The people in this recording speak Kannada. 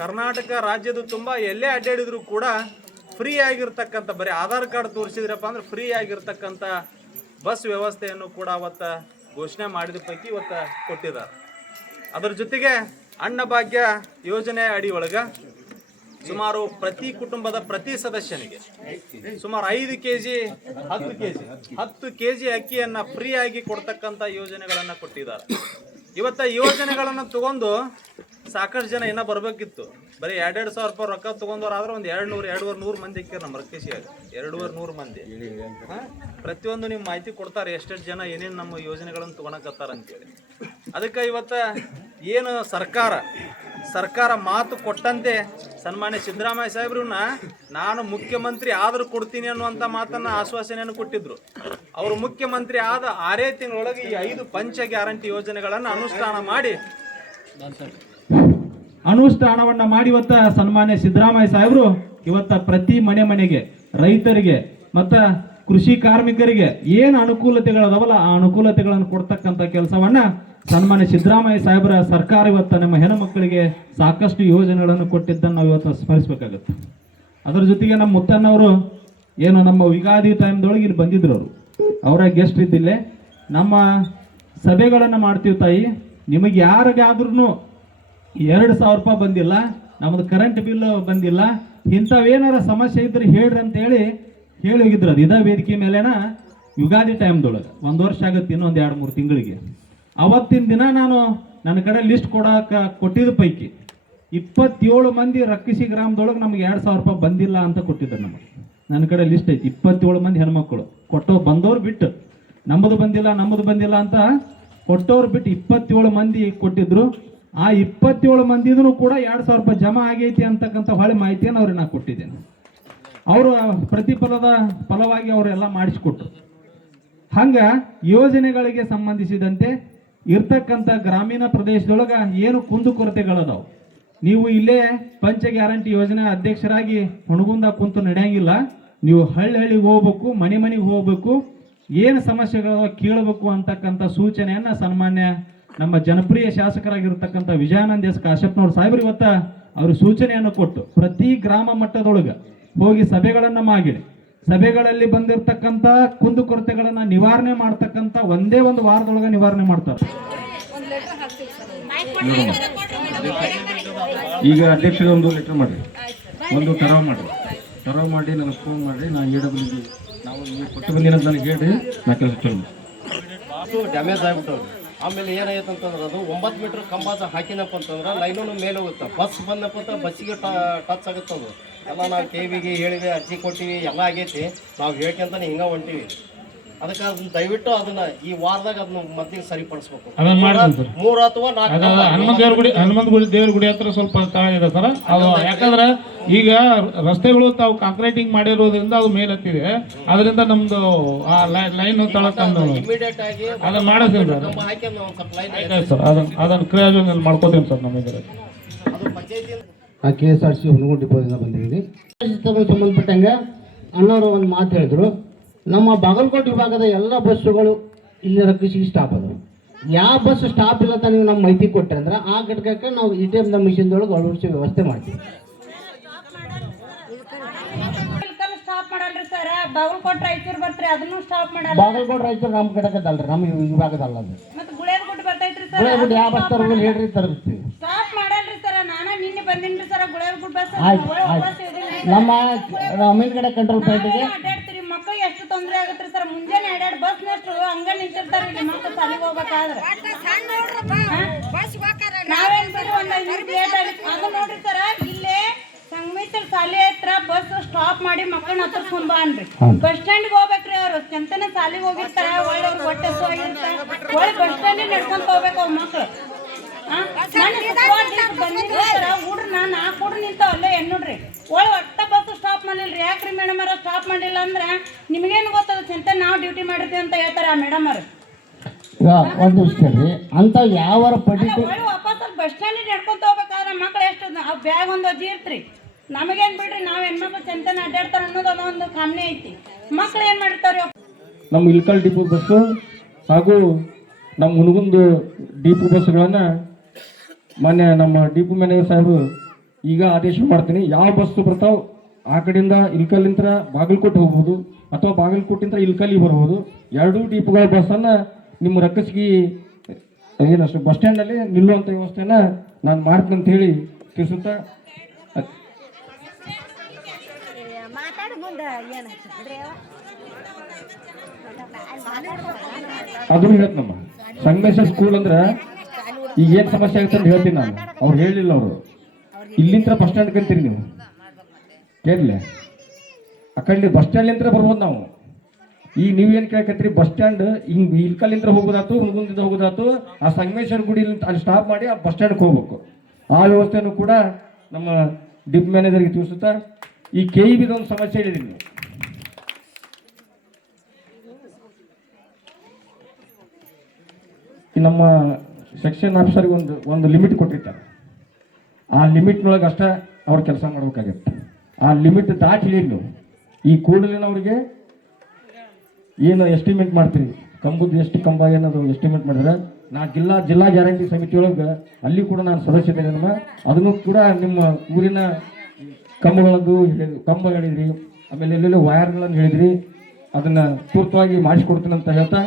ಕರ್ನಾಟಕ ರಾಜ್ಯದ ತುಂಬ ಎಲ್ಲೇ ಅಡ್ಡಾಡಿದ್ರು ಕೂಡ ಫ್ರೀ ಆಗಿರ್ತಕ್ಕಂಥ, ಬರೀ ಆಧಾರ್ ಕಾರ್ಡ್ ತೋರಿಸಿದ್ರಪ್ಪ ಅಂದ್ರೆ ಫ್ರೀ ಆಗಿರ್ತಕ್ಕಂಥ ಬಸ್ ವ್ಯವಸ್ಥೆಯನ್ನು ಕೂಡ ಅವತ್ತು ಘೋಷಣೆ ಮಾಡಿದ ಪೈಕಿ ಇವತ್ತು ಕೊಟ್ಟಿದ್ದಾರೆ. ಅದರ ಜೊತೆಗೆ ಅನ್ನಭಾಗ್ಯ ಯೋಜನೆ ಅಡಿ ಒಳಗೆ ಸುಮಾರು ಪ್ರತಿ ಕುಟುಂಬದ ಪ್ರತಿ ಸದಸ್ಯನಿಗೆ ಸುಮಾರು 5 kg 10 kg ಅಕ್ಕಿಯನ್ನು ಫ್ರೀ ಆಗಿ ಕೊಡ್ತಕ್ಕಂಥ ಯೋಜನೆಗಳನ್ನು ಕೊಟ್ಟಿದ್ದಾರೆ. ಇವತ್ತು ಯೋಜನೆಗಳನ್ನು ತಗೊಂಡು ಸಾಕಷ್ಟು ಜನ ಇನ್ನೂ ಬರಬೇಕಿತ್ತು. ಬರೀ 2,000 ರೂಪಾಯಿ ರೊಕ್ಕ ತೊಗೊಂಡವ್ರು ಆದ್ರೆ ಒಂದು 200-2,100 ಮಂದಿ ಇಕ್ಕಿರು ನಮ್ಮ ರಕ್ಷಿಸಿಯಾಗ 200 ಮಂದಿ. ಪ್ರತಿಯೊಂದು ನಿಮ್ಮ ಮಾಹಿತಿ ಕೊಡ್ತಾರೆ, ಎಷ್ಟೆಷ್ಟು ಜನ ಏನೇನು ನಮ್ಮ ಯೋಜನೆಗಳನ್ನು ತೊಗೊಳಕತ್ತಾರ ಅಂತೇಳಿ. ಅದಕ್ಕೆ ಇವತ್ತು ಏನು ಸರ್ಕಾರ ಮಾತು ಕೊಟ್ಟಂತೆ ಸನ್ಮಾನ್ಯ ಸಿದ್ದರಾಮಯ್ಯ ಸಾಹೇಬ್ರನ್ನ ನಾನು ಮುಖ್ಯಮಂತ್ರಿ ಆದರೂ ಕೊಡ್ತೀನಿ ಅನ್ನುವಂಥ ಮಾತನ್ನು ಆಶ್ವಾಸನೆಯನ್ನು ಕೊಟ್ಟಿದ್ರು. ಅವರು ಮುಖ್ಯಮಂತ್ರಿ ಆದ 6 ತಿಂಗಳೊಳಗೆ ಈ 5 ಪಂಚ ಗ್ಯಾರಂಟಿ ಯೋಜನೆಗಳನ್ನು ಅನುಷ್ಠಾನವನ್ನ ಮಾಡಿ ಇವತ್ತ ಸನ್ಮಾನ್ಯ ಸಿದ್ದರಾಮಯ್ಯ ಸಾಹೇಬರು ಇವತ್ತ ಪ್ರತಿ ಮನೆಗೆ ರೈತರಿಗೆ ಮತ್ತು ಕೃಷಿ ಕಾರ್ಮಿಕರಿಗೆ ಏನು ಅನುಕೂಲತೆಗಳದಾವಲ್ಲ ಆ ಅನುಕೂಲತೆಗಳನ್ನು ಕೊಡ್ತಕ್ಕಂಥ ಕೆಲಸವನ್ನ ಸನ್ಮಾನ್ಯ ಸಿದ್ದರಾಮಯ್ಯ ಸಾಹೇಬರ ಸರ್ಕಾರ ಇವತ್ತು ನಮ್ಮ ಹೆಣ್ಣುಮಕ್ಕಳಿಗೆ ಸಾಕಷ್ಟು ಯೋಜನೆಗಳನ್ನು ಕೊಟ್ಟಿದ್ದನ್ನು ನಾವು ಇವತ್ತು ಸ್ಮರಿಸಬೇಕಾಗುತ್ತೆ. ಅದರ ಜೊತೆಗೆ ನಮ್ಮ ಮುತ್ತಣ್ಣವರು ಏನು ನಮ್ಮ ಯುಗಾದಿ ಟೈಮ್ದೊಳಗೆ ಇಲ್ಲಿ ಬಂದಿದ್ರು, ಅವರ ಗೆಸ್ಟ್ ಇದ್ದಿಲ್ಲೇ ನಮ್ಮ ಸಭೆಗಳನ್ನು ಮಾಡ್ತೀವಿ ತಾಯಿ, ನಿಮಗೆ ಯಾರಿಗಾದ್ರೂ 2,000 ರೂಪಾಯಿ ಬಂದಿಲ್ಲ, ನಮ್ಮದು ಕರೆಂಟ್ ಬಿಲ್ ಬಂದಿಲ್ಲ, ಇಂಥವೇನಾರ ಸಮಸ್ಯೆ ಇದ್ರೆ ಹೇಳ್ರಿ ಅಂತೇಳಿ ಹೇಳಿ ಹೋಗಿದ್ರು. ಅದು ಇದೇ ವೇದಿಕೆ ಮೇಲೆನ ಯುಗಾದಿ ಟೈಮ್ದೊಳಗೆ 1 ವರ್ಷ ಆಗುತ್ತೆ, ಇನ್ನೊಂದು 2-3 ತಿಂಗಳಿಗೆ. ಅವತ್ತಿನ ದಿನ ನಾನು ನನ್ನ ಕಡೆ ಲಿಸ್ಟ್ ಕೊಟ್ಟಿದ್ದ ಪೈಕಿ 27 ಮಂದಿ ರಕ್ಕಿಸಿ ಗ್ರಾಮದೊಳಗೆ ನಮ್ಗೆ 2,000 ರೂಪಾಯಿ ಬಂದಿಲ್ಲ ಅಂತ ಕೊಟ್ಟಿದ್ದಾರೆ. ನನ್ನ ಕಡೆ ಲಿಸ್ಟ್ ಐತಿ, 27 ಮಂದಿ ಹೆಣ್ಮಕ್ಳು ಬಂದವ್ರು ಬಿಟ್ಟು ನಮ್ಮದು ಬಂದಿಲ್ಲ ಅಂತ ಕೊಟ್ಟವ್ರು ಬಿಟ್ಟು 27 ಮಂದಿ ಕೊಟ್ಟಿದ್ರು. ಆ 27 ಮಂದಿದೂ ಕೂಡ 2,000 ರೂಪಾಯಿ ಜಮಾ ಆಗೈತಿ ಅಂತಕ್ಕಂಥ ಹೊಳೆ ಮಾಹಿತಿಯನ್ನು ಅವ್ರಿಗೆ ನಾನು ಕೊಟ್ಟಿದ್ದೇನೆ. ಅವರು ಫಲವಾಗಿ ಅವರೆಲ್ಲ ಮಾಡಿಸಿಕೊಟ್ರು. ಹಂಗೆ ಯೋಜನೆಗಳಿಗೆ ಸಂಬಂಧಿಸಿದಂತೆ ಇರ್ತಕ್ಕಂಥ ಗ್ರಾಮೀಣ ಪ್ರದೇಶದೊಳಗೆ ಏನು ಕುಂದುಕೊರತೆಗಳದಾವು, ನೀವು ಇಲ್ಲೇ ಪಂಚ ಗ್ಯಾರಂಟಿ ಯೋಜನೆ ಅಧ್ಯಕ್ಷರಾಗಿ ಹುಣಗುಂದ ಕುಂತು ನಡೆಯಂಗಿಲ್ಲ, ನೀವು ಹಳ್ಳಿಗೆ ಹೋಗ್ಬೇಕು, ಮನೆಗೆ ಹೋಗ್ಬೇಕು, ಏನು ಸಮಸ್ಯೆಗಳು ಕೇಳಬೇಕು ಅಂತಕ್ಕಂಥ ಸೂಚನೆಯನ್ನು ಸನ್ಮಾನ್ಯ ನಮ್ಮ ಜನಪ್ರಿಯ ಶಾಸಕರಾಗಿರ್ತಕ್ಕಂಥ ವಿಜಯಾನಂದ ಎಸ್ ಕಾಶ್ಯಪ್ನವ್ರ ಸಾಹೇಬರು ಇವತ್ತು ಅವರು ಸೂಚನೆಯನ್ನು ಕೊಟ್ಟು ಪ್ರತಿ ಗ್ರಾಮ ಮಟ್ಟದೊಳಗೆ ಹೋಗಿ ಸಭೆಗಳನ್ನು ಮಾಡಿಡಿ, ಸಭೆಗಳಲ್ಲಿ ಬಂದಿರತಕ್ಕಂಥ ಕುಂದುಕೊರತೆಗಳನ್ನು ನಿವಾರಣೆ ಮಾಡ್ತಕ್ಕಂಥ ಒಂದೇ ಒಂದು ವಾರದೊಳಗೆ ನಿವಾರಣೆ ಮಾಡ್ತಾರೆ. ಈಗ ಅಧ್ಯಕ್ಷರಿಗೆ ಒಂದು ಲೆಟರ್ ಮಾಡಿರಿ, ಒಂದು ಟರಾವ್ ಮಾಡಿ ನನಗೆ ಫೋನ್ ಮಾಡಿರಿ, ನಾನು EWG ನಾವು ನೀವು ಕೊಟ್ಟು ಬಂದಿನ ನನಗೆ ಹೇಳ್ರಿ, ನಾ ಕೆಲಸ ಚಲೋ ಡ್ಯಾಮೇಜ್ ಆಗಿಬಿಟ್ಟವ್ರು. ಆಮೇಲೆ ಏನಾಯ್ತು ಅಂತಂದ್ರೆ ಅದು 9 ಮೀಟ್ರ್ ಕಂಬ ಹಾಕಿನಪ್ಪ ಅಂತಂದ್ರೆ ಲೈನೂ ಮೇಲೆ ಹೋಗುತ್ತೆ, ಬಸ್ ಬಂದಪ್ಪ ಅಂತ ಬಸ್ಸಿಗೆ ಟಚ್ ಆಗುತ್ತೆ. ಅದು ಎಲ್ಲ ನಾವು KVಗೆ ಹೇಳಿವಿ, ಅರ್ಜಿ ಕೊಟ್ಟಿವಿ, ಎಲ್ಲ ಆಗೈತಿ, ನಾವು ಹೇಳ್ಕೊಂತಾನೆ ಹಿಂಗೆ ಹೊಂಟಿವಿ. ಅದಕ್ಕೆ ಅದನ್ನ ದಯವಿಟ್ಟು ಅದನ್ನ ಈ ವಾರದಾಗ ಅದನ್ನ ಮದ್ದಿಗೆ ಸರಿಪಡಿಸ್ಬೇಕು. 3 ಅಥವಾ 4 ಹನುಮಂತ ಗುಡಿ ದೇವ್ರ ಗುಡಿ ಹತ್ರ ಸ್ವಲ್ಪ ತಳ ಇದೆ ಸರ್. ಅದು ಯಾಕಂದ್ರೆ ಈಗ ರಸ್ತೆಗಳು ತಾವು ಕಾಂಕ್ರೀಟಿಂಗ್ ಮಾಡಿರೋದ್ರಿಂದ ಅದು ಮೇಲತ್ತಿದೆ, ಅದರಿಂದ ನಮ್ದು ಆ ಲೈನ್ ತಳಕಂದು ಇಮಿಡಿಯೇಟ್ ಆಗಿ ಅದನ್ನ ಮಾಡಿಸ್ತೀನಿ ಸರ್. ಆಯ್ತು ಸರ್, ಅದನ್ನ ಕ್ರಿಯಾಜನಲ್ಲಿ ಮಾಡ್ಕೋತೀನಿ ಸರ್. ನಮಗೆ ಅದು ಪಂಚಾಯತಿ KSRTC ಹುಣಗುಂದ ಡಿಪೋದಿಂದ ಬಂದಿದ್ದೀನಿ. ಸಂಬಂಧಪಟ್ಟಂಗೆ ಅಣ್ಣವರು ಒಂದು ಮಾತು ಹೇಳಿದ್ರು, ನಮ್ಮ ಬಾಗಲಕೋಟೆ ವಿಭಾಗದ ಎಲ್ಲ ಬಸ್ಸುಗಳು ಇಲ್ಲಿ ರಕ್ಷಿಸಿ ಸ್ಟಾಪ್ ಅದಾವೆ. ಯಾವ ಬಸ್ ಸ್ಟಾಪ್ ಇಲ್ಲ ನೀವು ನಮ್ಮ ಮಾಹಿತಿ ಕೊಟ್ಟರೆ ಅಂದ್ರೆ ಆ ಘಟಕಕ್ಕೆ ನಾವು ATM ಮಿಷನ್ದೊಳಗೆ ಅಳವಡಿಸೋ ವ್ಯವಸ್ಥೆ ಮಾಡ್ತೀವಿ. ಬಾಗಲಕೋಟೆ ರಾಯಚೂರು ಬರ್ತೀರಿ, ಅದನ್ನು ಸ್ಟಾಪ್ ಮಾಡಲ್ಲ. ಬಾಗಲಕೋಟೆ ರಾಯಚೂರು ನಮ್ಮ ಘಟಕದಲ್ರಿ, ನಮ್ಮ ವಿಭಾಗದಲ್ಲ ಅದು. ಮತ್ತೆ ಗುಳೇದಗುಡ್ಡ ಬರ್ತೈತ್ರಿ ಸರ್, ಗುಳೇದಗುಡ್ಡ ಯಾವ ಬಸ್ ತರಬೇಕು ಹೇಳ್ರಿ, ತರಿಸ್ತೀವಿ. Stop ಮಾಡಲ್ರಿ sir. ನಾನು ನಿನ್ನೆ ಬಂದಿನ್ರಿ ಸರ್ ಗುಳೇದಗುಡ್ಡ ಬಸ್. ನಮ್ಮ ಅಮೀನ್ ಕಡೆ ಕಂಟ್ರೋಲ್ ಪಾಯಿಂಟಿಗೆ ಅಡ್ಡಾಡ್ತೀರಿ, ಮಕ್ಕಳಿಗೆ ಎಷ್ಟು ತೊಂದರೆ ಆಗುತ್ತೆ ಸರ್. ಮುಂಜಾನೆ 2 ಬಸ್ ನಷ್ಟು ಹಂಗ ನಿಂತಿರ್ತಾರೆ ಇಲ್ಲಿ, ಮಕ್ಕಳು ಸಾಲಿಗೆ ಹೋಗ್ಬೇಕಾದ್ರೆ ನಾವೇನ್ ಬಿಟ್ಟು ಒಂದು 5 ಲೇಟ್ ಆಗುತ್ತೆ. ಅದು ನೋಡ್ರಿ ಸರ್, ಇಲ್ಲೇ ಸಂಗಮೇಶ್ವರ ಶಾಲೆ ಹತ್ರ ಬಸ್ ಸ್ಟಾಪ್ ಮಾಡಿ ಮಕ್ಕಳನ್ನ ಹತ್ತಿಸ್ಕೊಂಡ್ ಅನ್ರಿ. ಬಸ್ ಸ್ಟ್ಯಾಂಡ್ಗೆ ಹೋಗ್ಬೇಕ್ರಿ, ಅವ್ರು ಚಂತನ ಶಾಲೆಗೆ ಹೋಗಿರ್ತಾರ, ಒಳ್ಳೆ ಅವ್ರು ಹೊಟ್ಟೆ ಹೋಗಿರ್ತಾರೆ, ಒಳ್ಳೆ ಬಸ್ ಸ್ಟ್ಯಾಂಡಿಗೆ ನಡ್ಕೊಂತ ಹೋಗ್ಬೇಕು ಅವ್ರ ಮಕ್ಕಳು. ಹುಡ್ರನ್ನ 4 ಹುಡ್ರು ನಿಂತಾವಲ್ಲೇ ನೋಡ್ರಿ, ಒಳ್ಳೆ ಒಟ್ಟ ಬಸ್ ಸ್ಟಾಪ್ ಮಾಡಿಲ್ರಿ. ಯಾಕ್ರಿ ಮೇಡಮ್ ಅವ್ರ ಸ್ಟಾಪ್ ಮಾಡಿಲ್ಲ ಅಂದ್ರೆ ನಿಮ್ಗೇನು ಗೊತ್ತದ, ಚಂತ ನಾವು ಡ್ಯೂಟಿ ಮಾಡಿರ್ತೀವಿ ಅಂತ ಹೇಳ್ತಾರೆ ಆ ಮೇಡಮ್ ಅವರು. ಈಗ ಒಂದು ವಿಷಯ ಅಂತ ಯಾವ ವಾಪಸ್ ಬಸ್ ಸ್ಟ್ಯಾಂಡಿಗೆ ನಡ್ಕೊಂತ ಹೋಗ್ಬೇಕಾದ್ರೆ ಮಕ್ಳು ಎಷ್ಟು ಬ್ಯಾಗ್ ಒಂದು ಅಜ್ಜಿ ಇರ್ತ್ರಿ. ನಮಗೇನು ಬಿಡ್ರಿ, ನಾವು ಹೆಣ್ಮಕ್ಳು ಚಂತನ ಅಡ್ಡಾಡ್ತಾರೆ ಅನ್ನೋದು ಒಂದು ಕಾಮನೆ ಐತಿ. ಮಕ್ಳು ಏನು ಮಾಡಿರ್ತಾರೆ, ನಮ್ಮ ಇಲ್ಕಲ್ ಡಿಪೋ ಬಸ್ಸು ಹಾಗೂ ನಮ್ಮ ಹುಣಗುಂದ ಡಿಪೋ ಬಸ್ಸುಗಳನ್ನು ಮೊನ್ನೆ ನಮ್ಮ ಡಿಪೋ ಮ್ಯಾನೇಜರ್ ಸಾಹೇಬರು ಈಗ ಆದೇಶ ಮಾಡ್ತೀನಿ, ಯಾವ ಬಸ್ಸು ಬರ್ತಾವ ಆ ಕಡೆಯಿಂದ ಇಲ್ಕಲ್ಲಿಂದ ಬಾಗಲಕೋಟೆ ಹೋಗ್ಬೋದು ಅಥವಾ ಬಾಗಲಕೋಟೆಯಿಂದ ಇಲ್ಕಲ್ಲಿ ಬರ್ಬೋದು. ಎರಡೂ ಡಿಪೋಗಳ ಬಸ್ಸನ್ನು ನಿಮ್ಮ ರಕ್ಕಸಿಗೆ ಏನಷ್ಟು ಬಸ್ ಸ್ಟ್ಯಾಂಡಲ್ಲಿ ನಿಲ್ಲುವಂಥ ವ್ಯವಸ್ಥೆನ ನಾನು ಮಾಡ್ತೀನಿ ಅಂತ ಹೇಳಿ ತಿಳಿಸುತ್ತಾ ಅದನ್ನು ಹೇಳ್ತನಮ್ಮ. ಸಂಗಮೇಶ್ವರ ಸ್ಕೂಲ್ ಅಂದ್ರೆ ಈಗ ಏನು ಸಮಸ್ಯೆ ಆಗುತ್ತೆ ಅಂತ ಹೇಳ್ತೀನಿ ನಾನು. ಅವ್ರು ಹೇಳಿಲ್ಲ, ಅವರು ಇಲ್ಲಿಂದ ಬಸ್ ಸ್ಟ್ಯಾಂಡ್ ಕಂತೀರಿ ನೀವು ಕೇಳಲೆ, ಆ ಕಡೆ ಬಸ್ ಸ್ಟ್ಯಾಂಡ್ಲಿಂದ ಬರ್ಬೋದು ನಾವು. ಈಗ ನೀವೇನು ಕೇಳ್ಕತ್ತೀರಿ, ಬಸ್ ಸ್ಟ್ಯಾಂಡ್ ಹಿಂಗೆ ಇಲ್ಕಲ್ಲಿಂದ ಹೋಗೋದಾತು, ಹುಣಗುಂದಿಂದ ಹೋಗೋದಾತು, ಆ ಸಂಗಮೇಶ್ವರ ಗುಡಿ ಅಲ್ಲಿ ಸ್ಟಾಪ್ ಮಾಡಿ ಆ ಬಸ್ ಸ್ಟ್ಯಾಂಡ್ಗೆ ಹೋಗ್ಬೇಕು. ಆ ವ್ಯವಸ್ಥೆನೂ ಕೂಡ ನಮ್ಮ ಡಿಪ್ ಮ್ಯಾನೇಜರ್ಗೆ ತಿಳಿಸುತ್ತಾ ಈ KEB ಒಂದು ಸಮಸ್ಯೆ ಹೇಳಿದ್ದೀನಿ ನೀವು. ನಮ್ಮ ಸೆಕ್ಷನ್ ಆಫೀಸರ್ಗೆ ಒಂದು ಲಿಮಿಟ್ ಕೊಟ್ಟಿರ್ತಾರೆ. ಆ ಲಿಮಿಟ್ನೊಳಗೆ ಅಷ್ಟೇ ಅವ್ರು ಕೆಲಸ ಮಾಡ್ಬೇಕಾಗತ್ತೆ. ಆ ಲಿಮಿಟ್ ದಾಟಿ ಹೇಳಿರಿ ನೀವು. ಈ ಕೂಡಲಿನವ್ರಿಗೆ ಏನು ಎಸ್ಟಿಮೇಟ್ ಮಾಡ್ತೀರಿ, ಕಂಬದ್ದು ಎಷ್ಟು ಕಂಬ ಏನದು ಎಸ್ಟಿಮೇಟ್ ಮಾಡಿದ್ರೆ ನಾ ಜಿಲ್ಲಾ ಗ್ಯಾರಂಟಿ ಸಮಿತಿಯೊಳಗೆ ಅಲ್ಲಿ ಕೂಡ ನಾನು ಸದಸ್ಯರಿದ್ದೇನೆ ನಮ್ಮ. ಅದನ್ನು ಕೂಡ ನಿಮ್ಮ ಊರಿನ ಕಂಬಗಳದ್ದು ಕಂಬ ಹೇಳಿದ್ರಿ, ಆಮೇಲೆ ಎಲ್ಲೆಲ್ಲೋ ವಯರ್ಗಳನ್ನು ಹೇಳಿದ್ರಿ, ಅದನ್ನು ಪೂರ್ತವಾಗಿ ಮಾಡಿಸ್ಕೊಡ್ತೀನಿ ಅಂತ ಹೇಳ್ತಾ